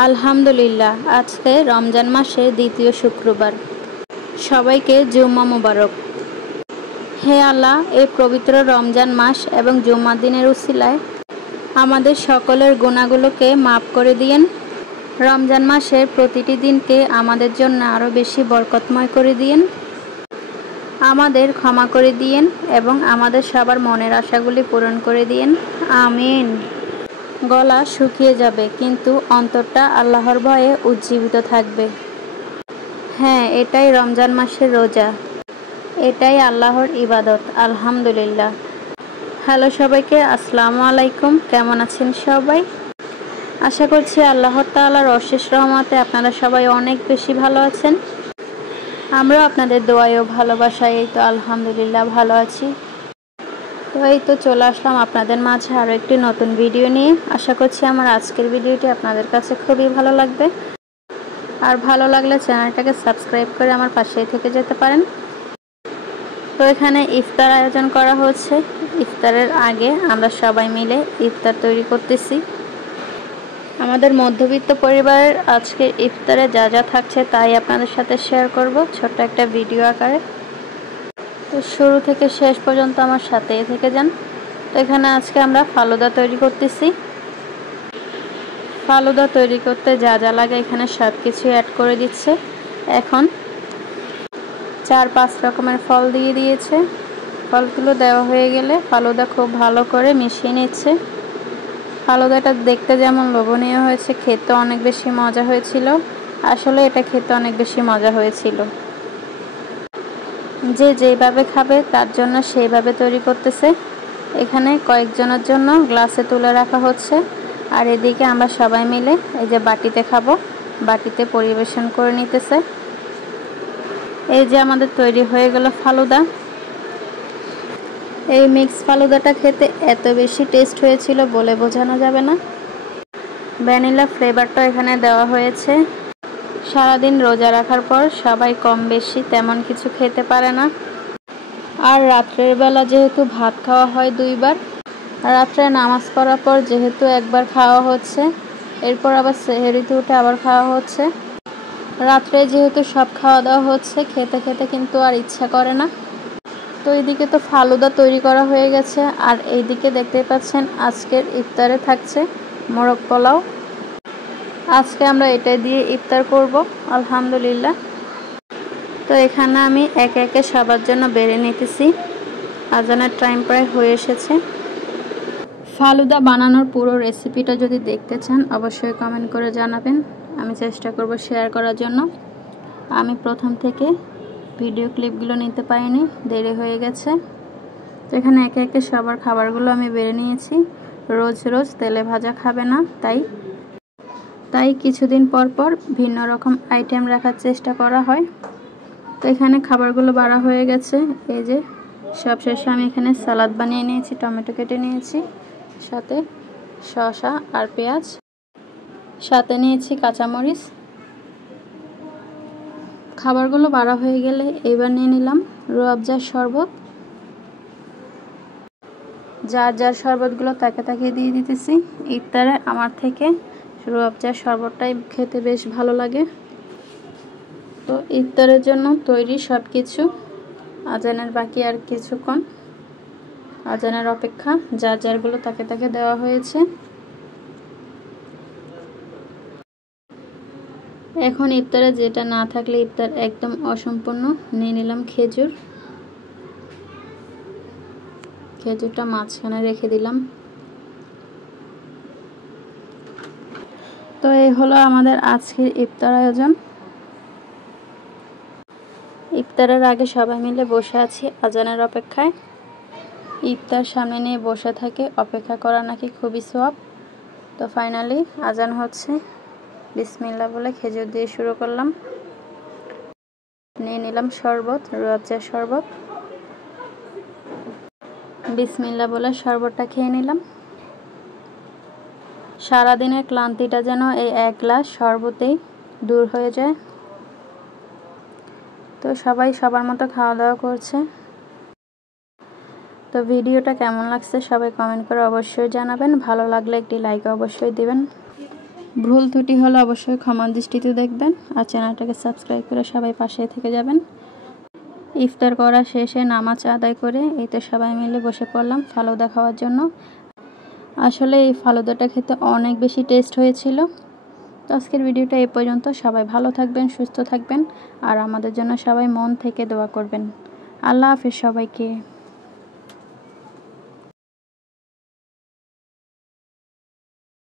আলহামদুলিল্লাহ, আজকে রমজান মাসের দ্বিতীয় শুক্রবার। সবাইকে জুম্মা মোবারক। হে আল্লাহ, এই পবিত্র রমজান মাস এবং জুম্মার দিনের উসিলায় আমাদের সকলের গুনাহগুলোকে মাফ করে দিয়েন। রমজান মাসের প্রতিটি দিনকে আমাদের জন্য আরও বেশি বরকতময় করে দিয়েন। আমাদের ক্ষমা করে দিয়েন এবং আমাদের সবার মনের আশাগুলি পূরণ করে দিয়েন। আমিন। গলা শুকিয়ে যাবে, কিন্তু অন্তরটা আল্লাহর ভয়ে উজ্জীবিত থাকবে। হ্যাঁ, এটাই রমজান মাসের রোজা, এটাই আল্লাহর ইবাদত। আলহামদুলিল্লাহ। হ্যালো সবাইকে, আসসালামু আলাইকুম। কেমন আছেন সবাই? আশা করছি আল্লাহর তাআলার অশেষ রহমতে আপনারা সবাই অনেক বেশি ভালো আছেন। আমরাও আপনাদের দোয়ায় ও ভালোবাসায় এই তো আলহামদুলিল্লাহ ভালো আছি। তো এই তো চলে আসলাম আপনাদের মাঝে আরও একটি নতুন ভিডিও নিয়ে। আশা করছি আমার আজকের ভিডিওটি আপনাদের কাছে খুবই ভালো লাগবে। আর ভালো লাগলে চ্যানেলটাকে সাবস্ক্রাইব করে আমার পাশেই থেকে যেতে পারেন। তো এখানে ইফতার আয়োজন করা হচ্ছে। ইফতারের আগে আমরা সবাই মিলে ইফতার তৈরি করতেছি। আমাদের মধ্যবিত্ত পরিবারের আজকের ইফতারে যা যা থাকছে তাই আপনাদের সাথে শেয়ার করব ছোট্ট একটা ভিডিও আকারে। তো শুরু থেকে শেষ পর্যন্ত আমার সাথেই থেকে যান। তো এখানে আজকে আমরা ফালুদা তৈরি করতেছি। ফালুদা তৈরি করতে যা যা লাগে এখানে সব কিছু অ্যাড করে দিচ্ছে। এখন 4-5 রকমের ফল দিয়ে দিয়েছে। ফলগুলো দেওয়া হয়ে গেলে ফালুদা খুব ভালো করে মিশিয়ে নিচ্ছে। ফালুদাটা দেখতে যেমন লোভনীয় হয়েছে, খেতে অনেক বেশি মজা হয়েছিল। আসলে এটা খেতে অনেক বেশি মজা হয়েছিল। যে যেভাবে খাবে তার জন্য সেইভাবে তৈরি করতেছে। এখানে কয়েকজনের জন্য গ্লাসে তুলে রাখা হচ্ছে। আর এদিকে আমরা সবাই মিলে এই যে বাটিতে খাবো, বাটিতে পরিবেশন করে নিতেছে। এই যে আমাদের তৈরি হয়ে গেল ফালুদা। এই মিক্স ফালুদাটা খেতে এত বেশি টেস্ট হয়েছিল বলে বোঝানো যাবে না। ভ্যানিলা ফ্লেভারটা এখানে দেওয়া হয়েছে। সারাদিন রোজা রাখার পর সবাই কম বেশি তেমন কিছু খেতে পারে না। আর রাত্রের বেলা যেহেতু ভাত খাওয়া হয় 2 বার, রাত্রে নামাজ পড়ার পর যেহেতু একবার খাওয়া হচ্ছে, এরপর আবার সেহরিতে উঠে আবার খাওয়া হচ্ছে। রাত্রে যেহেতু সব খাওয়া দাওয়া হচ্ছে, খেতে খেতে কিন্তু আর ইচ্ছা করে না। তো এইদিকে তো ফালুদা তৈরি করা হয়ে গেছে। আর এইদিকে দেখতেই পাচ্ছেন আজকের ইফতারে থাকছে মোরগ পোলাও। আজকে আমরা এটা দিয়ে ইফতার করব আলহামদুলিল্লাহ। তো এখানে আমি একে একে সবার জন্য বেড়ে নিতেছি। আজানের টাইম প্রায় হয়ে এসেছে। ফালুদা বানানোর পুরো রেসিপিটা যদি দেখতে চান অবশ্যই কমেন্ট করে জানাবেন। আমি চেষ্টা করব শেয়ার করার জন্য। আমি প্রথম থেকে ভিডিও ক্লিপগুলো নিতে পারিনি, দেরি হয়ে গেছে। তো এখানে একে একে সবার খাবারগুলো আমি বেড়ে নিয়েছি। রোজ রোজ তেলে ভাজা খাবে না, তাই কিছুদিন পর পর ভিন্ন রকম আইটেম রাখার চেষ্টা করা হয়। তো এখানে খাবারগুলো বাড়া হয়ে গেছে। এই যে সব শেষে আমি এখানে সালাদ বানিয়ে নিয়েছি, টমেটো কেটে নিয়েছি, সাথে শসা আর পেঁয়াজ, সাথে নিয়েছি কাঁচামরিচ। খাবারগুলো বাড়া হয়ে গেলে এবার নিয়ে নিলাম রুয়াবজার শরবত। যার যার শরবতগুলো তাকে তাকে দিয়ে দিতেছি। ইফতারে আমার থেকে রুয়াবজার শরবতটাই খেতে বেশ ভালো লাগে। তো ইফতারের জন্য তৈরি সব কিছু। আজানের বাকি আর কিছুক্ষণ, আজানের অপেক্ষা। যার যারগুলো তাকে তাকে দেওয়া হয়েছে। এখন ইফতারে যেটা না থাকলে ইফতার একদম অসম্পূর্ণ, নিয়ে নিলাম খেজুর। খেজুরটা মাঝখানে রেখে দিলাম। তো এই হলো আমাদের আজকের ইফতার আয়োজন। ইফতারের আগে সবাই মিলে বসে আছি আজানের অপেক্ষায়। ইফতার সামনে নিয়ে বসে থাকে, অপেক্ষা করা নাকি খুবই সওয়াব। তো ফাইনালি আজান হচ্ছে। বিসমিল্লাহ বলে খেজুর দিয়ে শুরু করলাম। নিয়ে নিলাম শরবত, রুয়াবজার শরবত। বিসমিল্লাহ বলে শরবতটা খেয়ে নিলাম। সারাদিনের ক্লান্তিটা যেন এই এক গ্লাস শরবতেই দূর হয়ে যায়। তো সবাই সবার মতো খাওয়া দাওয়া করছে। তো ভিডিওটা কেমন লাগছে সবাই কমেন্ট করে অবশ্যই জানাবেন। ভালো লাগলে একটি লাইক অবশ্যই দিবেন। ভুল ত্রুটি হলে অবশ্যই ক্ষমা দৃষ্টিতে দেখবেন আর চ্যানেলটাকে সাবস্ক্রাইব করে সবাই পাশে থেকে যাবেন। ইফতার করা শেষে নামাজ আদায় করে এই তো সবাই মিলে বসে পড়লাম ফালুদা খাওয়ার জন্য। আসলে এই ফালুদাটা খেতে অনেক বেশি টেস্ট হয়েছিল। তো আজকের ভিডিওটা এই পর্যন্ত। সবাই ভালো থাকবেন, সুস্থ থাকবেন আর আমাদের জন্য সবাই মন থেকে দোয়া করবেন। আল্লাহ হাফেজ সবাইকে।